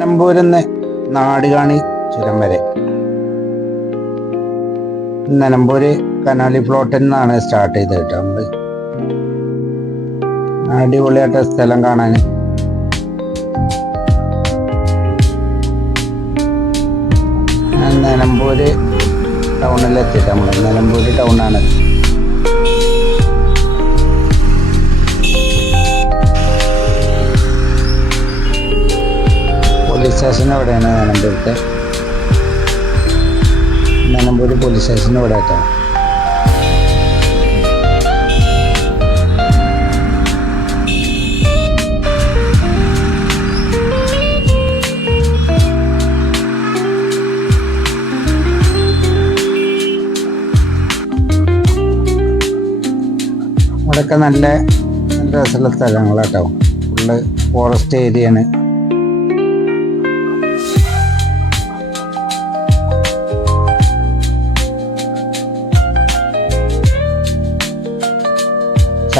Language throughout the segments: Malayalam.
നിലമ്പൂരിന്ന് നാടുകാണി ചുരം വരെ. നിലമ്പൂര് കനാലി പ്ലോട്ടിൽ നിന്നാണ് സ്റ്റാർട്ട് ചെയ്ത് കേട്ടോ നമ്മൾ. അടിപൊളിയായിട്ട് സ്ഥലം കാണാൻ നിലമ്പൂര് ടൗണിലെത്തിയിട്ട് നമ്മൾ നിലമ്പൂര് ടൗണാണ് നിലമ്പൂരത്തെ നിലമ്പൂർ പോലീസ് സ്റ്റേഷന്റെ ഇവിടെ ആയിട്ടാണ് ഇവിടെയൊക്കെ നല്ല നല്ല രസമുള്ള സ്ഥലങ്ങളാട്ടോ. ഫുള്ള് ഫോറസ്റ്റ് ഏരിയയാണ്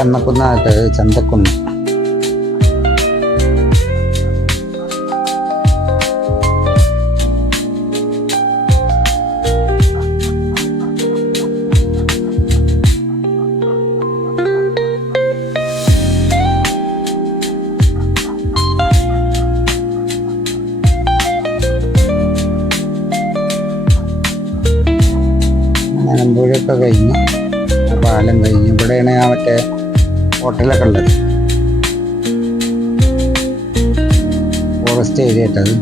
ചന്നക്കുന്നായിട്ട് ചന്തക്കുന്ന്. ആ പാലം കഴിഞ്ഞു. ഇവിടെയാണ് ആ മറ്റേ ഹോട്ടലൊക്കെ ഉള്ളത് ഫോറസ്റ്റ് ഏരിയ ആയിട്ടത്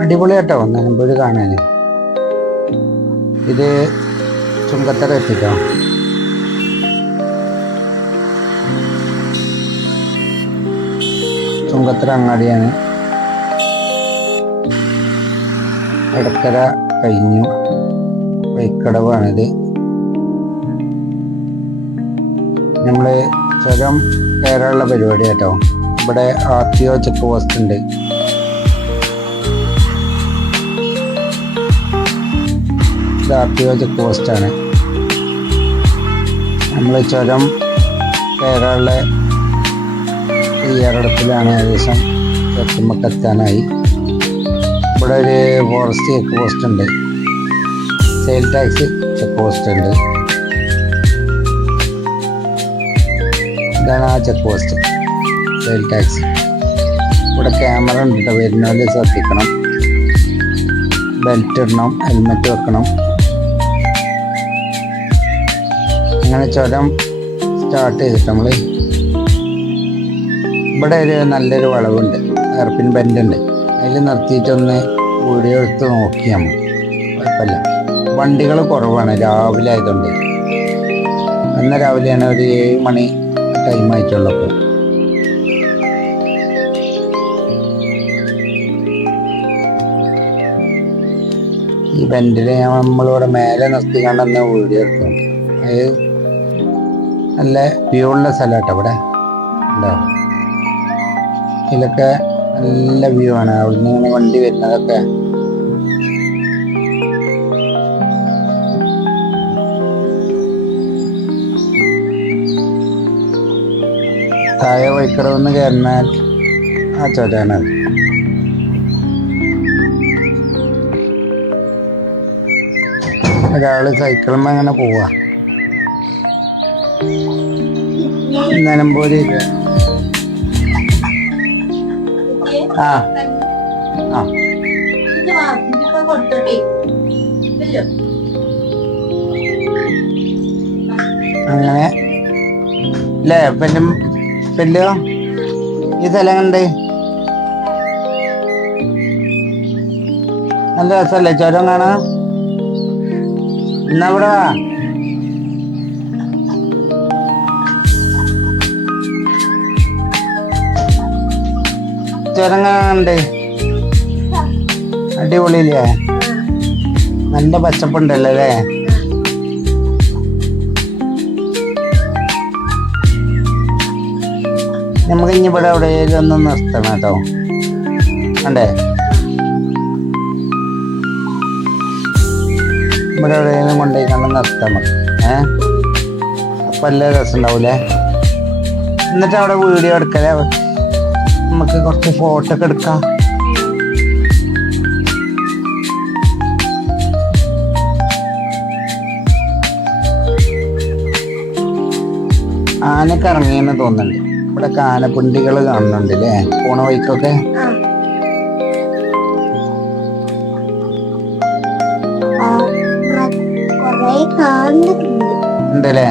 അടിപൊളിയാട്ടോ നിലമ്പൂര് കാണാൻ ഇത് ചുങ്കത്തറ എത്തിട്ടോ? ചുങ്കത്തറ അങ്ങാടിയാണ്. എടക്കര കഴിഞ്ഞു. വൈക്കടവാണിത്. നമ്മൾ ചുരം കയറാനുള്ള പരിപാടി കേട്ടോ. ഇവിടെ ആർ ടി ചെക്ക് പോസ്റ്റ് ഉണ്ട്. ഇത് ആർ ടി ഒ നമ്മൾ ചുരം കയറാനുള്ള തയ്യാറെടുപ്പിലാണ് ഏകദേശം ചെക്കുമ്പക്കെത്താനായി ഇവിടെ ഒരു ഫോറസ്റ്റ് ചെക്ക് പോസ്റ്റ് ഉണ്ട്. സെയിൽ ടാക്സ് ചെക്ക് പോസ്റ്റ് ഉണ്ട്. ഇതാണ് ആ ചെക്ക് പോസ്റ്റ്. സെയിൽ ടാക്സ് ഇവിടെ ക്യാമറ ഉണ്ട് വരുന്നവര് ശ്രദ്ധിക്കണം. ബെൽറ്റ് ഇടണം ഹെൽമെറ്റ് വെക്കണം. അങ്ങനെ ചുരം സ്റ്റാർട്ട് ചെയ്തിട്ട് നമ്മൾ ഇവിടെ ഒരു നല്ലൊരു വളവുണ്ട്. എയർപിൻ ബെൻഡ് ഉണ്ട്. അതിൽ നിർത്തിയിട്ടൊന്ന് വീഡിയോ എടുത്ത് നോക്കിയാൽ മതി കുഴപ്പമില്ല. വണ്ടികൾ കുറവാണ്. രാവിലെ ആയതുകൊണ്ട്. അന്ന് രാവിലെയാണ് ഒരു ഏഴ് മണി ടൈം ആയിട്ടുള്ളപ്പോൾ ഈ ബെൻഡിൽ നമ്മളിവിടെ മേലെ നിർത്തി കണ്ടെന്ന് വീഡിയോ എടുക്കും. അത് നല്ല വ്യൂ ഉള്ള സ്ഥലമാട്ടോ ഇവിടെ. ഉണ്ടാവും ഇതിലൊക്കെ നല്ല വ്യൂ ആണ് അവിടുന്ന് ഇങ്ങനെ വണ്ടി വരുന്നതൊക്കെ താഴെ വൈക്കടവെന്ന് കയറിനാൽ ആ ചോട്ടാണ് ഒരാൾ സൈക്കിളും അങ്ങനെ പോവാ. നിലമ്പൂര് ആ. ആ. അങ്ങനെ. അല്ലേ പെല്ലും പെല്ലോ ഈ സ്ഥലം കണ്ട് നല്ല രസമല്ലേ? ചുരം കാണാൻ? എന്നാ ഇവിടെ ചുരം കാണാനുണ്ട്. അടിപൊളിയില്ലേ? നല്ല പച്ചപ്പുണ്ടല്ലോ അല്ലേ? നമുക്ക് ഇനി ഇവിടെ എവിടെയെങ്കിലും ഒന്ന് നിർത്തണം കേട്ടോ. അണ്ടേ ഇവിടെ എവിടെയെങ്കിലും കൊണ്ടുപോയി കണ്ട് നിർത്താൻ ഏ? അപ്പം നല്ല രസം ഉണ്ടാവൂലേ എന്നിട്ട് അവിടെ വീഡിയോ എടുക്കലേ? നമുക്ക് കുറച്ച് ഫോട്ടോ ഒക്കെ എടുക്കാം. ആനക്ക് ഇറങ്ങിയെന്ന് തോന്നുന്നുണ്ട്. ഇവിടെ ആനപ്പിണ്ടികൾ കാണുന്നുണ്ട് അല്ലേ പോണ വഴിക്കൊക്കെ? ഉണ്ടല്ലേ?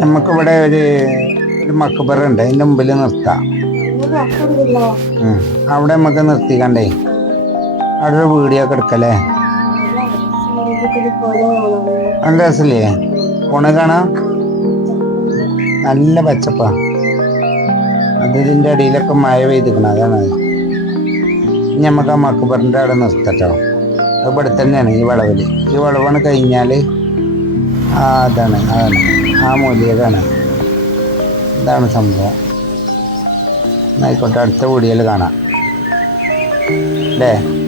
നമുക്കിവിടെ ഒരു ഒരു മക്കബറ ഉണ്ട്. അതിന്റെ മുമ്പിൽ നിർത്താം. അവിടെ നമുക്ക് നിർത്തിക്കണ്ടേ? അവിടെ ഒരു വീഡിയോ ഒക്കെ എടുക്കല്ലേ? നല്ല രസല്ലേ പുണ കാണാം. നല്ല പച്ചപ്പാ. അത് ഇതിന്റെ അടിയിലൊക്കെ മഴ പെയ്തിക്കണം അതാണ്. നമുക്ക് ആ മക്കബറിന്റെ അവിടെ നിർത്തട്ടോ. അത് ഇവിടെ തന്നെയാണ് ഈ വളവിൽ. ഈ വളവാണ് കഴിഞ്ഞാൽ ആ അതാണ് അതാണ്. ആ മൂലിയതാണ് ഇതാണ് സംഭവം. എന്നായിക്കോട്ടെ അടുത്ത വീഡിയോയിൽ കാണാം. അല്ലേ?